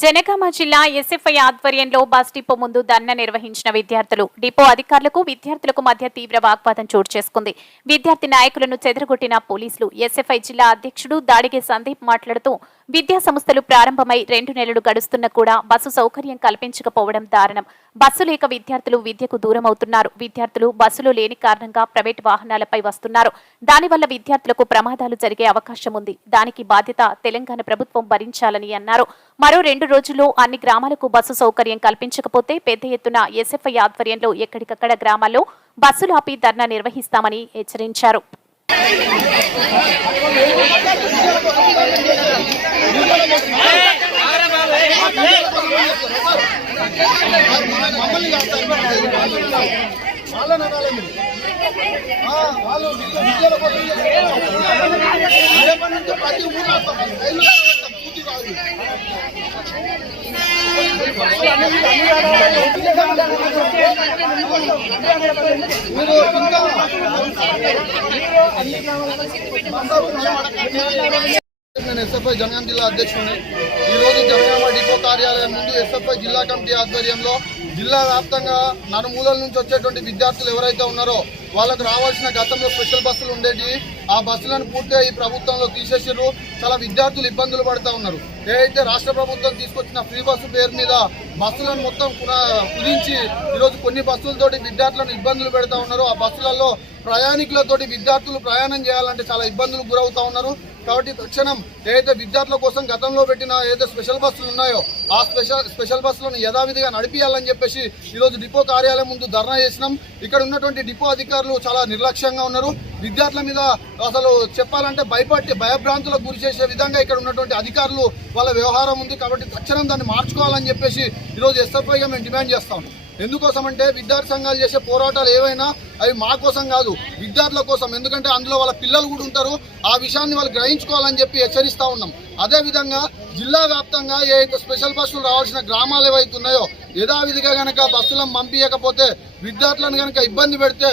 జనగామ జిల్లా ఎస్ఎఫ్ఐ ఆధ్వర్యంలో bus depot ముందు ధర్నా నిర్వహించిన విద్యార్థులు. డిపో అధికారులకు విద్యార్థులకు మధ్య తీవ్ర వాగ్వాదం చోటు చేసుకుంది. విద్యార్థి నాయకులను చెదరగొట్టిన పోలీసులు ఎస్ఎఫ్ఐ జిల్లా అధ్యక్షుడు దాడిగే సందీప్ మాట్లాడుతూ విద్యా సంస్థలు ప్రారంభమై రెండు నెలలు గడుస్తున్నా కూడా బస్సు సౌకర్యం కల్పించకపోవడం దారుణం. బస్సు లేక విద్యార్థులు విద్యకు దూరం అవుతున్నారు విద్యార్థులు బస్సులు లేని కారణంగా ప్రైవేట్ వాహనాలపై వస్తున్నారు. దానివల్ల విద్యార్థులకు ప్రమాదాలు జరిగే అవకాశం ఉంది. దానికి బాధ్యత తెలంగాణ ప్రభుత్వం భరించాలని అన్నారు. మరో రెండు రోజుల్లో అన్ని గ్రామాలకు బస్సు సౌకర్యం కల్పించకపోతే పెద్ద ఎత్తున ఎస్ఎఫ్ఐ ఆధ్వర్యంలో ఎక్కడికక్కడ గ్రామాల్లో బస్సులు ఆపి ధర్నా నిర్వహిస్తామని హెచ్చరించారు. వాళ్ళని అనాలి వాళ్ళు విద్య- విద్యల కోసం. రేపటి నుంచి ప్రతి ఊర్లో వస్తాం. రైలు వస్తాం. పూర్తి కాదు. మీరు ఇంకా నేను ఎస్ఎఫ్ఐ జనగాం జిల్లా అధ్యక్షుడిని ఈరోజు రోజు జనగామ డిపో కార్యాలయం ముందు ఎస్ఎఫ్ఐ జిల్లా కమిటీ ఆధ్వర్యంలో జిల్లా వ్యాప్తంగా నలుమూలల నుంచి వచ్చేటువంటి విద్యార్థులు ఎవరైతే ఉన్నారో వాళ్ళకు రావాల్సిన గతంలో స్పెషల్ బస్సులు ఉండేవి ఆ బస్సులను పూర్తిగా ఈ ప్రభుత్వంలో తీసేసారు చాలా విద్యార్థులు ఇబ్బందులు పడుతూ ఉన్నారు. ఏదైతే రాష్ట్ర ప్రభుత్వం తీసుకొచ్చిన ఫ్రీ బస్సు పేరు మీద బస్సులను మొత్తం కుదించి ఈరోజు కొన్ని బస్సులతోటి విద్యార్థులను ఇబ్బందులు పెడతా ఉన్నారు. ఆ బస్సులలో ప్రయాణికులతోటి విద్యార్థులు ప్రయాణం చేయాలంటే చాలా ఇబ్బందులు గురవుతా ఉన్నారు. కాబట్టి తక్షణం ఏదైతే విద్యార్థుల కోసం గతంలో పెట్టిన ఏదైతే స్పెషల్ బస్సులు ఉన్నాయో ఆ స్పెషల్ స్పెషల్ బస్సులను యథావిధిగా నడిపియాలని చెప్పేసి ఈరోజు డిపో కార్యాలయం ముందు ధర్నా చేసినాం. ఇక్కడ ఉన్నటువంటి డిపో అధికారులు చాలా నిర్లక్ష్యంగా ఉన్నారు. విద్యార్థుల మీద అసలు చెప్పాలంటే భయపట్టి భయభ్రాంతులకు గురి చేసే విధంగా ఇక్కడ ఉన్నటువంటి అధికారులు వాళ్ళ వ్యవహారం ఉంది కాబట్టి తక్షణం దాన్ని మార్చుకోవాలని చెప్పేసి ఈరోజు ఎస్ఎఫ్ఐగా మేము డిమాండ్ చేస్తాం ఎందుకోసం అంటే విద్యార్థి సంఘాలు చేసే పోరాటాలు ఏవైనా అవి మా కోసం కాదు విద్యార్థుల కోసం. ఎందుకంటే అందులో వాళ్ళ పిల్లలు కూడా ఉంటారు. ఆ విషయాన్ని వాళ్ళు గ్రహించుకోవాలని చెప్పి హెచ్చరిస్తూ ఉన్నాం. అదే విధంగా జిల్లా వ్యాప్తంగా ఏ స్పెషల్ బస్సులు రావాల్సిన గ్రామాలు ఏవైతే ఉన్నాయో యథావిధిగా గనక బస్సులను పంపించకపోతే విద్యార్థులను కనుక ఇబ్బంది పెడితే